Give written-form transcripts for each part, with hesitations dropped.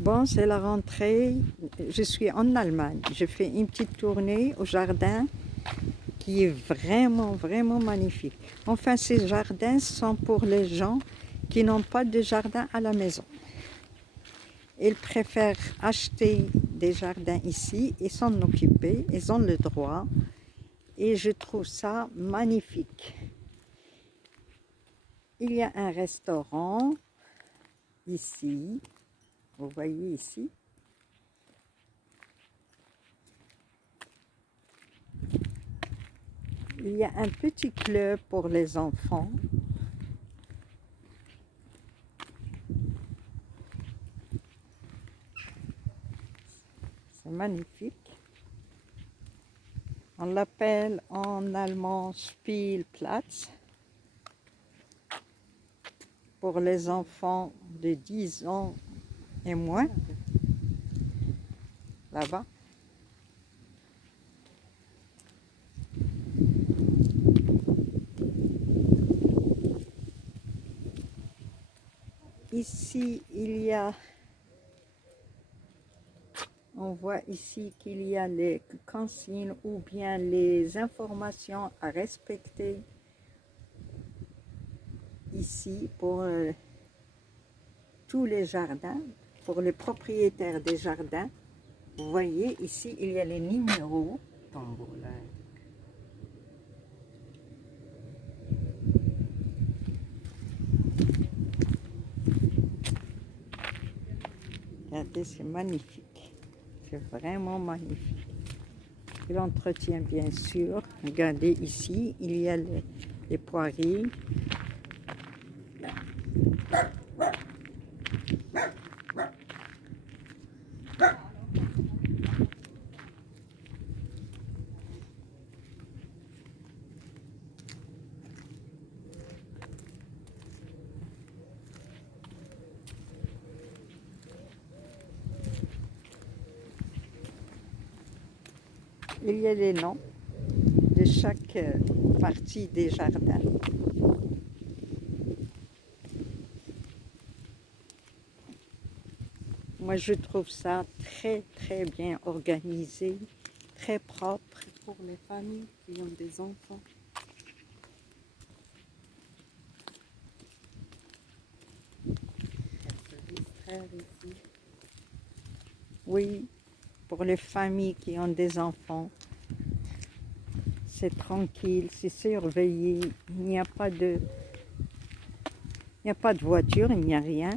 Bon, c'est la rentrée. Je suis en Allemagne. Je fais une petite tournée au jardin qui est vraiment, vraiment magnifique. Enfin, ces jardins sont pour les gens qui n'ont pas de jardin à la maison. Ils préfèrent acheter des jardins ici et s'en occuper. Ils ont le droit. Et je trouve ça magnifique. Il y a un restaurant ici. Vous voyez ici. Il y a un petit club pour les enfants. C'est magnifique. On l'appelle en allemand Spielplatz. Pour les enfants de 10 ans et moins. Là-bas. Ici, il y a, on voit ici qu'il y a les consignes ou bien les informations à respecter ici pour tous les jardins, pour les propriétaires des jardins. Vous voyez, ici, il y a les numéros. Regardez, c'est magnifique. C'est vraiment magnifique. Et l'entretien, bien sûr. Regardez ici, il y a les poiriers. Il y a les noms de chaque partie des jardins. Moi, je trouve ça très, très bien organisé, très propre. Pour les familles qui ont des enfants. Pour se distraire ici. Oui, pour les familles qui ont des enfants, c'est tranquille, c'est surveillé, il n'y a pas de voiture, il n'y a rien.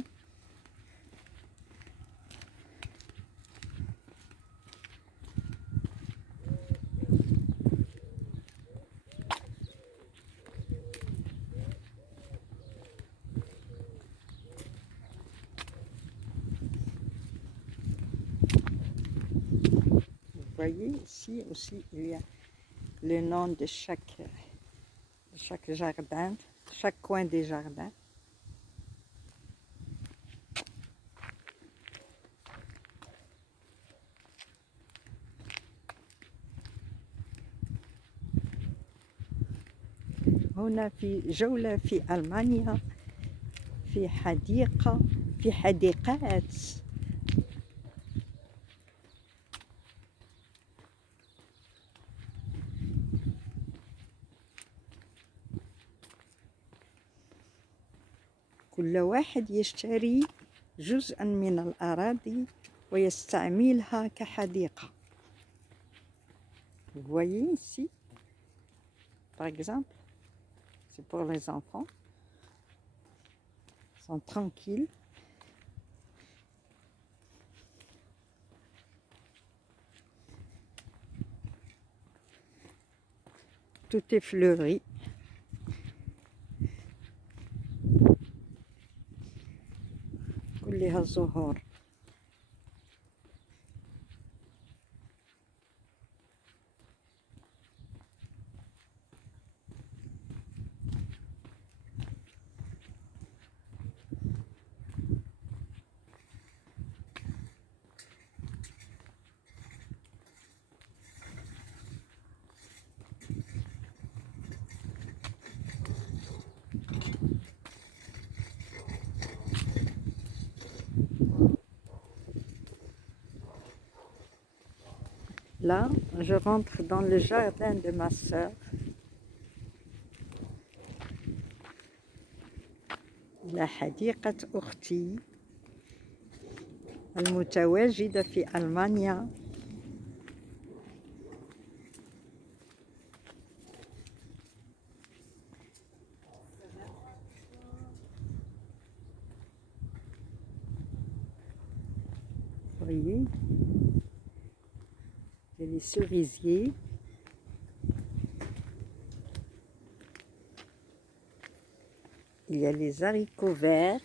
Vous voyez, ici aussi, il y a le nom de chaque jardin, chaque coin des jardins. هنا في جولة في ألمانيا في حديقات. كل واحد يشتري جزءا من الأراضي ويستعملها كحديقة. Vous voyez ici, par exemple, c'est pour les enfants. Ils sont tranquilles. Tout est fleuri. كلها زهور. Là, je rentre dans le jardin de ma sœur. إلى حديقة أختي المتواجدة في ألمانيا. Vous voyez, il y a les cerisiers. Il y a les haricots verts.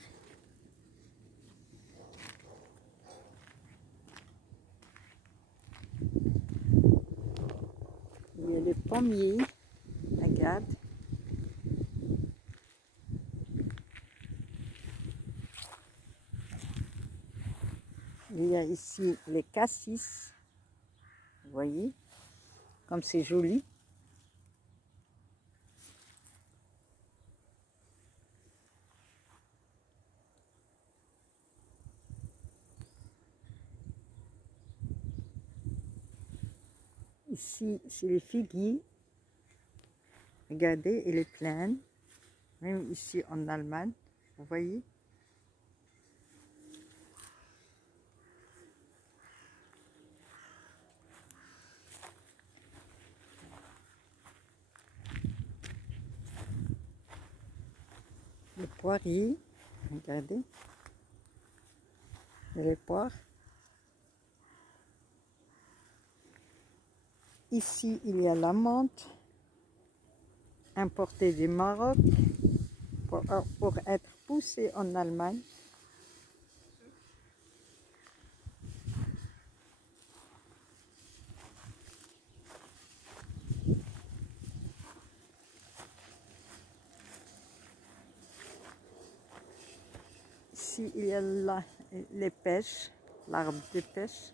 Il y a les pommiers. Regarde. Il y a ici les cassis. Vous voyez, comme c'est joli. Ici, c'est les figuiers. Regardez, elle est pleine. Même ici en Allemagne, vous voyez. Les poiriers, regardez. Et les poires. Ici, il y a la menthe importée du Maroc pour être poussée en Allemagne. Ici, il y a les pêches, l'arbre de pêche.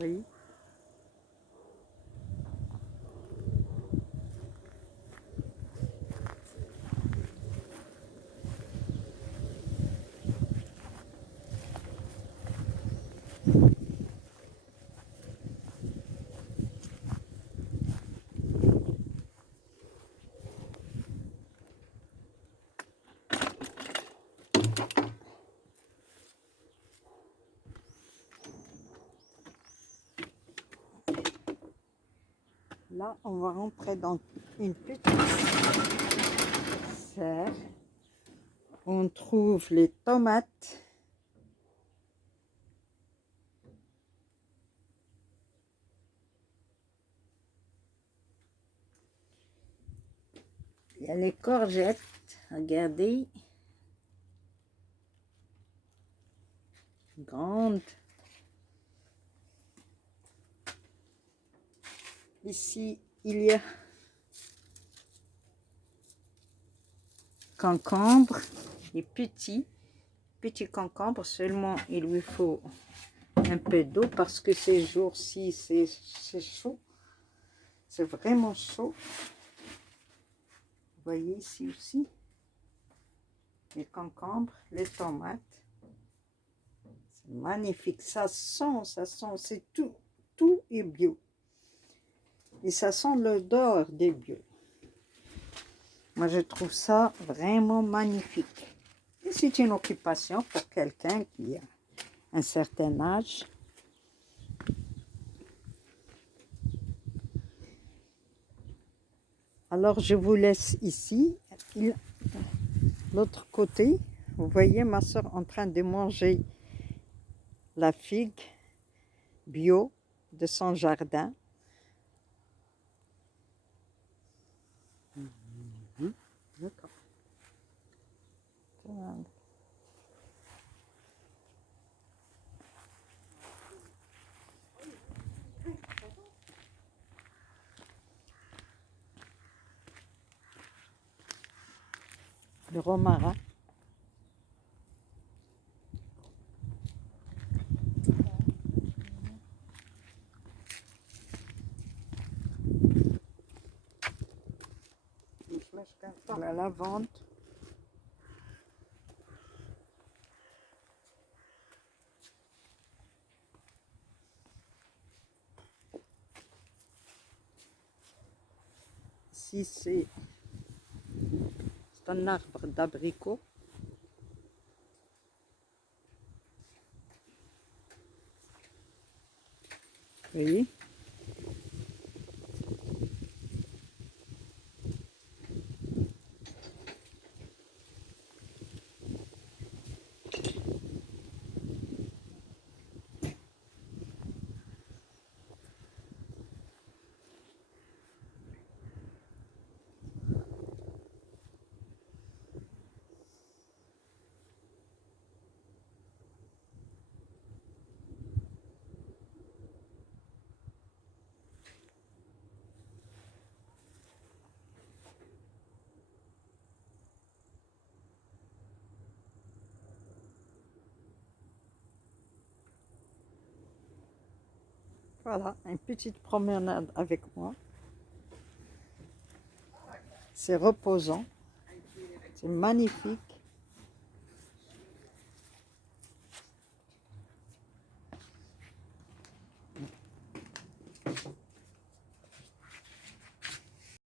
Oui. Là, on va rentrer dans une petite serre. On trouve les tomates. Il y a les courgettes, regardez. Grandes. Ici, il y a concombre, les petits concombres, seulement il lui faut un peu d'eau parce que ces jours-ci c'est chaud, c'est vraiment chaud. Vous voyez ici aussi les concombres, les tomates, c'est magnifique, ça sent, c'est tout est bio et ça sent l'odeur des bio. Moi, je trouve ça vraiment magnifique. Et c'est une occupation pour quelqu'un qui a un certain âge. Alors, je vous laisse ici. L'autre côté, vous voyez ma soeur en train de manger la figue bio de son jardin. D'accord. Le romarin. La lavande. Ici, c'est un arbre d'abricot. Vous voyez? Voilà, une petite promenade avec moi. C'est reposant, c'est magnifique.